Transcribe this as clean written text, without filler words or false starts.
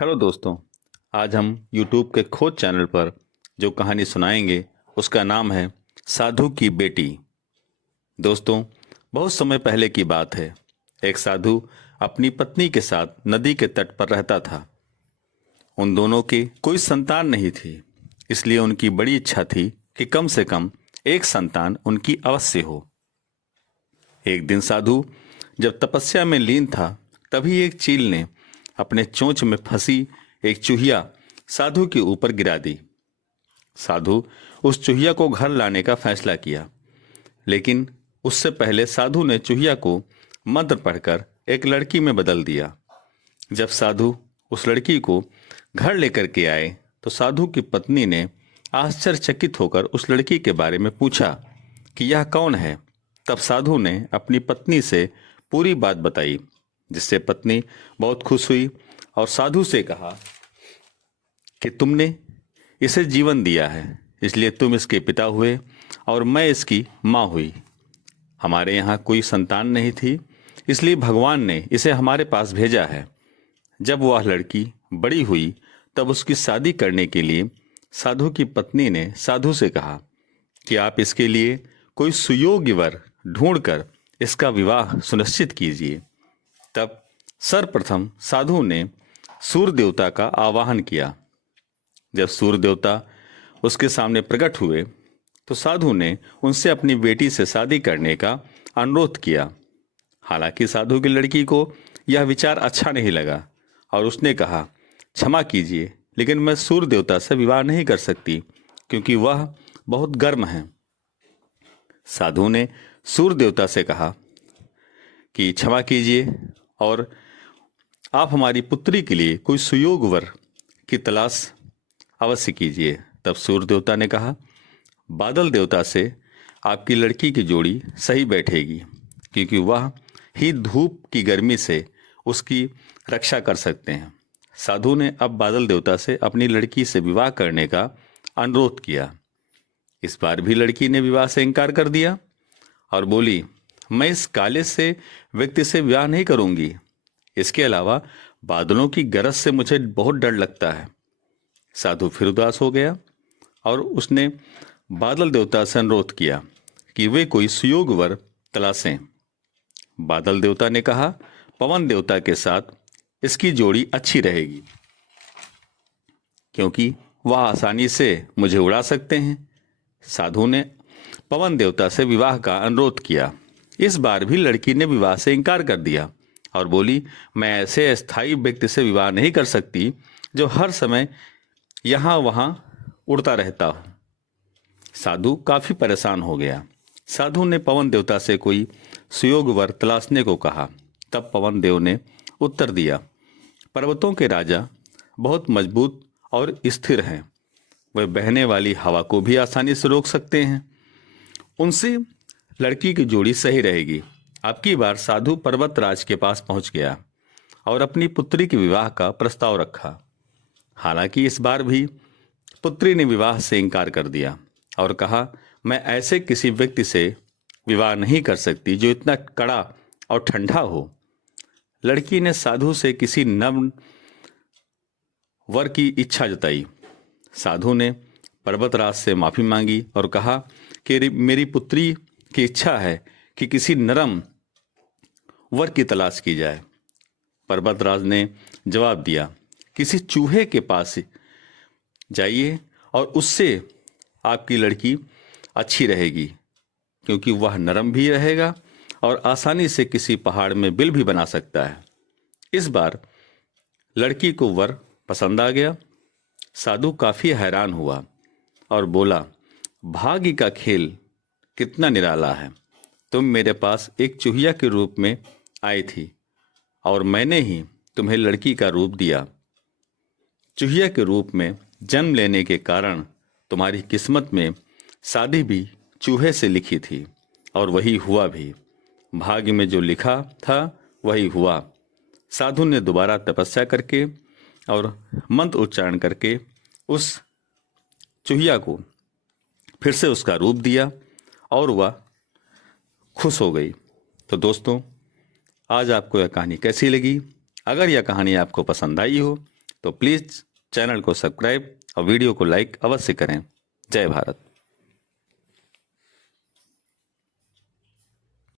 Hello दोस्तों। आज हम YouTube के खोज चैनल पर जो कहानी सुनाएंगे उसका नाम है साधु की बेटी। दोस्तों, बहुत समय पहले की बात है। एक साधु अपनी पत्नी के साथ नदी के तट पर रहता था। उन दोनों की कोई संतान नहीं थी, इसलिए उनकी बड़ी इच्छा थी कि कम से कम एक संतान उनकी अवश्य हो। एक दिन साधु जब तपस्या में लीन था, तभी एक चील ने अपने चोंच में फंसी एक चूहिया साधु के ऊपर गिरा दी। साधु उस चूहिया को घर लाने का फैसला किया, लेकिन उससे पहले साधु ने चूहिया को मंत्र पढ़कर एक लड़की में बदल दिया। जब साधु उस लड़की को घर लेकर के आए तो साधु की पत्नी ने आश्चर्यचकित होकर उस लड़की के बारे में पूछा कि यह कौन है। तब साधु ने अपनी पत्नी से पूरी बात बताई, जिससे पत्नी बहुत खुश हुई और साधु से कहा कि तुमने इसे जीवन दिया है, इसलिए तुम इसके पिता हुए और मैं इसकी माँ हुई। हमारे यहाँ कोई संतान नहीं थी, इसलिए भगवान ने इसे हमारे पास भेजा है। जब वह लड़की बड़ी हुई तब उसकी शादी करने के लिए साधु की पत्नी ने साधु से कहा कि आप इसके लिए कोई सुयोग्य वर ढूंढकर इसका विवाह सुनिश्चित कीजिए। तब सर्वप्रथम साधु ने सूर्य देवता का आवाहन किया। जब सूर्य देवता उसके सामने प्रकट हुए तो साधु ने उनसे अपनी बेटी से शादी करने का अनुरोध किया। हालांकि साधु की लड़की को यह विचार अच्छा नहीं लगा और उसने कहा, क्षमा कीजिए, लेकिन मैं सूर्य देवता से विवाह नहीं कर सकती क्योंकि वह बहुत गर्म है। साधु ने सूर्य देवता से कहा कि क्षमा कीजिए और आप हमारी पुत्री के लिए कोई सुयोग वर की तलाश अवश्य कीजिए। तब सूर्य देवता ने कहा, बादल देवता से आपकी लड़की की जोड़ी सही बैठेगी क्योंकि वह ही धूप की गर्मी से उसकी रक्षा कर सकते हैं। साधु ने अब बादल देवता से अपनी लड़की से विवाह करने का अनुरोध किया। इस बार भी लड़की ने विवाह से इनकार कर दिया और बोली, मैं इस काले से व्यक्ति से विवाह नहीं करूंगी। इसके अलावा बादलों की गरज से मुझे बहुत डर लगता है। साधु फिर उदास हो गया और उसने बादल देवता से अनुरोध किया कि वे कोई सुयोग वर तलाशें। बादल देवता ने कहा, पवन देवता के साथ इसकी जोड़ी अच्छी रहेगी क्योंकि वह आसानी से मुझे उड़ा सकते हैं। साधु ने पवन देवता से विवाह का अनुरोध किया। इस बार भी लड़की ने विवाह से इनकार कर दिया और बोली, मैं ऐसे अस्थायी व्यक्ति से विवाह नहीं कर सकती जो हर समय यहाँ वहाँ उड़ता रहता हो। साधु काफी परेशान हो गया। साधु ने पवन देवता से कोई सुयोग वर तलाशने को कहा। तब पवन देव ने उत्तर दिया, पर्वतों के राजा बहुत मजबूत और स्थिर हैं। वे बहने वाली हवा को भी आसानी से रोक सकते हैं। उनसे लड़की की जोड़ी सही रहेगी। आपकी बार साधु पर्वतराज के पास पहुंच गया और अपनी पुत्री के विवाह का प्रस्ताव रखा। हालांकि इस बार भी पुत्री ने विवाह से इनकार कर दिया और कहा, मैं ऐसे किसी व्यक्ति से विवाह नहीं कर सकती जो इतना कड़ा और ठंडा हो। लड़की ने साधु से किसी नव वर की इच्छा जताई। साधु ने पर्वतराज से माफी मांगी और कहा कि मेरी पुत्री की इच्छा है कि किसी नरम वर की तलाश की जाए। पर्वतराज ने जवाब दिया, किसी चूहे के पास जाइए और उससे आपकी लड़की अच्छी रहेगी क्योंकि वह नरम भी रहेगा और आसानी से किसी पहाड़ में बिल भी बना सकता है। इस बार लड़की को वर पसंद आ गया। साधु काफी हैरान हुआ और बोला, भाग्य का खेल कितना निराला है। तुम मेरे पास एक चूहिया के रूप में आई थी और मैंने ही तुम्हें लड़की का रूप दिया। चूहिया के रूप में जन्म लेने के कारण तुम्हारी किस्मत में शादी भी चूहे से लिखी थी और वही हुआ भी। भाग्य में जो लिखा था वही हुआ। साधु ने दोबारा तपस्या करके और मंत्र उच्चारण करके उस चूहिया को फिर से उसका रूप दिया और वह खुश हो गई। तो दोस्तों, आज आपको यह कहानी कैसी लगी? अगर यह कहानी आपको पसंद आई हो तो प्लीज़ चैनल को सब्सक्राइब और वीडियो को लाइक अवश्य करें। जय भारत।